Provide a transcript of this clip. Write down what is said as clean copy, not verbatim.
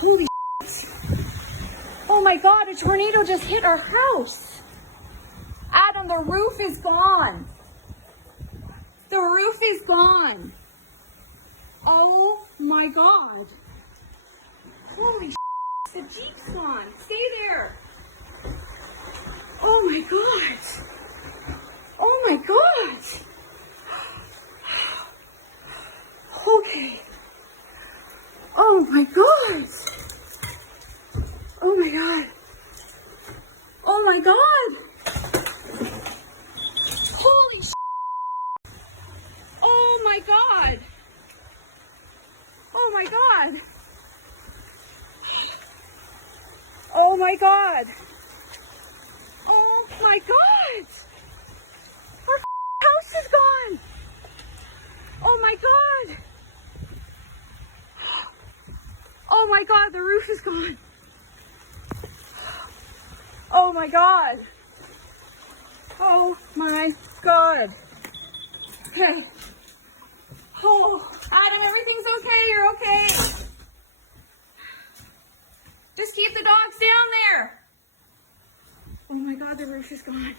Holy shit. Oh my God, a tornado just hit our house. Adam, the roof is gone. The roof is gone. Oh my God. Holy shit. The Jeep's gone. Stay there. Oh my God. Oh my God. Okay. Oh my God. Oh my God. Oh my God. Holy shit. Oh my God. Oh my God. Oh my God. Oh my God. Our house is gone. Oh my God. Oh my God, the roof is gone. Oh my God. Oh my God. Okay. Oh, Adam, everything's okay. You're okay. Just keep the dogs down there. Oh my God, the roof is gone.